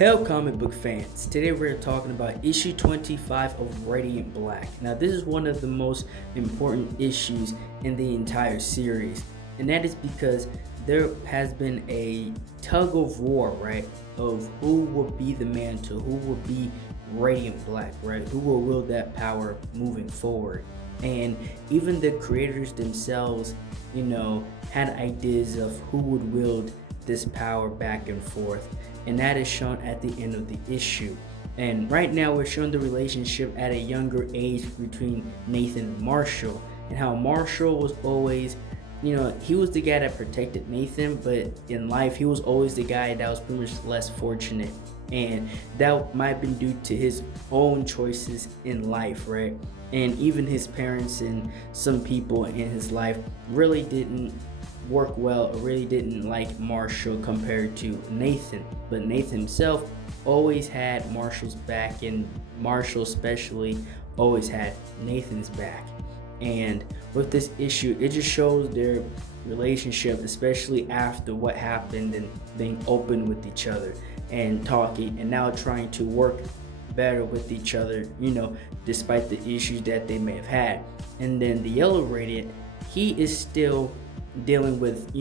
Hello comic book fans, today we're talking about issue 25 of Radiant Black. Now this is one of the most important issues in the entire series, and that is because there has been a tug of war, right, of who will be the mantle, who will be Radiant Black, right, who will wield that power moving forward. And even the creators themselves, had ideas of who would wield this power back and forth, and that is shown at the end of the issue. And right now we're showing the relationship at a younger age between Nathan and Marshall, and how Marshall was always, he was the guy that protected Nathan, but in life he was always the guy that was pretty much less fortunate, and that might have been due to his own choices in life, right? And even his parents and some people in his life really didn't work well, or really didn't like Marshall compared to Nathan. But Nathan himself always had Marshall's back, and Marshall especially always had Nathan's back. And with this issue, it just shows their relationship, especially after what happened, and being open with each other and talking, and now trying to work better with each other, despite the issues that they may have had. And then the Yellow Radiant, he is still dealing with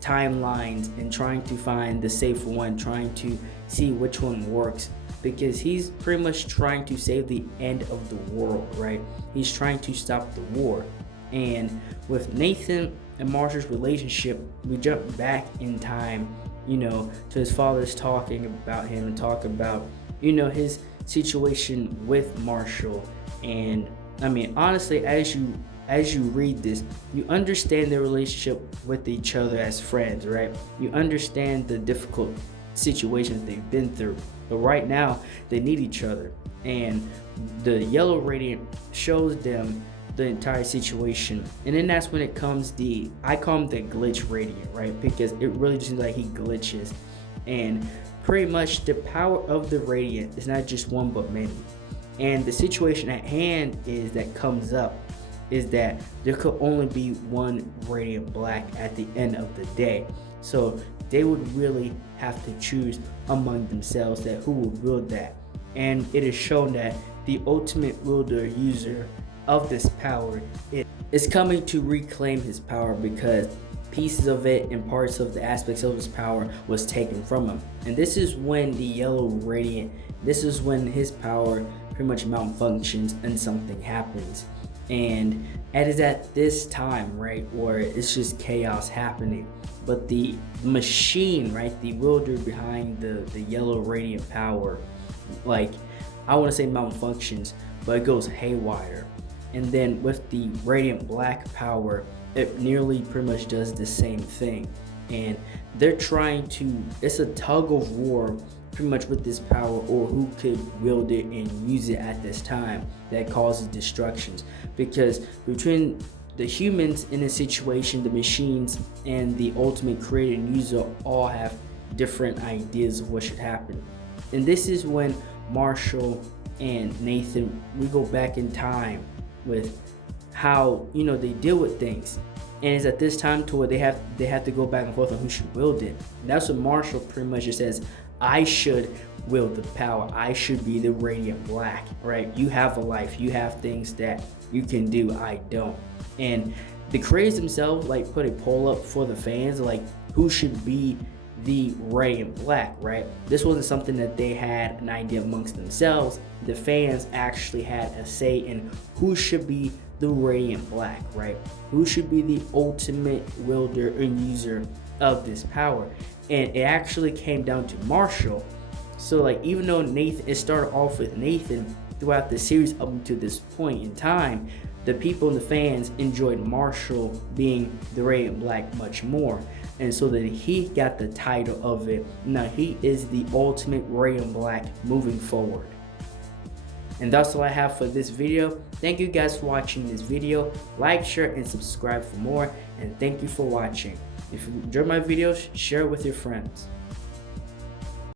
timelines and trying to find the safe one, trying to see which one works, because he's pretty much trying to save the end of the world, right? He's trying to stop the war. And with Nathan and Marshall's relationship, we jump back in time, to his father's talking about him, and talk about his situation with Marshall. And I mean, honestly, as you read this, you understand their relationship with each other as friends, right? You understand the difficult situations they've been through, but right now they need each other. And the Yellow Radiant shows them the entire situation, and then that's when it comes I call him the Glitch Radiant, right? Because it really just seems like he glitches, and pretty much the power of the Radiant is not just one but many. And the situation at hand comes up is that there could only be one Radiant Black at the end of the day. So they would really have to choose among themselves that who will wield that. And it is shown that the ultimate wielder user of this power is coming to reclaim his power, because pieces of it and parts of the aspects of his power was taken from him. And this is when the Yellow Radiant, this is when his power pretty much malfunctions and something happens. And it is at this time, right, where it's just chaos happening. But the machine, right, the wielder behind the Yellow Radiant power, like, I want to say malfunctions, but it goes haywire. And then with the Radiant Black power, it nearly pretty much does the same thing. And they're trying to, it's a tug of war pretty much with this power, or who could wield it and use it at this time, that causes destructions. Because between the humans in this situation, the machines, and the ultimate creator and user all have different ideas of what should happen. And this is when Marshall and Nathan, we go back in time with how they deal with things. And it's at this time to where they have to go back and forth on who should wield it. And that's what Marshall pretty much just says, I should wield the power, I should be the Radiant Black, right? You have a life, you have things that you can do, I don't. And the creators themselves put a poll up for the fans, like, who should be the Radiant Black, right? This wasn't something that they had an idea amongst themselves. The fans actually had a say in who should be the Radiant Black, right? Who should be the ultimate wielder and user of this power. And it actually came down to Marshall. So even though it started off with Nathan, throughout the series up to this point in time, the people and the fans enjoyed Marshall being the Radiant Black much more. And so that he got the title of it. Now he is the ultimate Radiant Black moving forward. And that's all I have for this video. Thank you guys for watching this video. Like, share, and subscribe for more. And thank you for watching. If you enjoyed my videos, share it with your friends.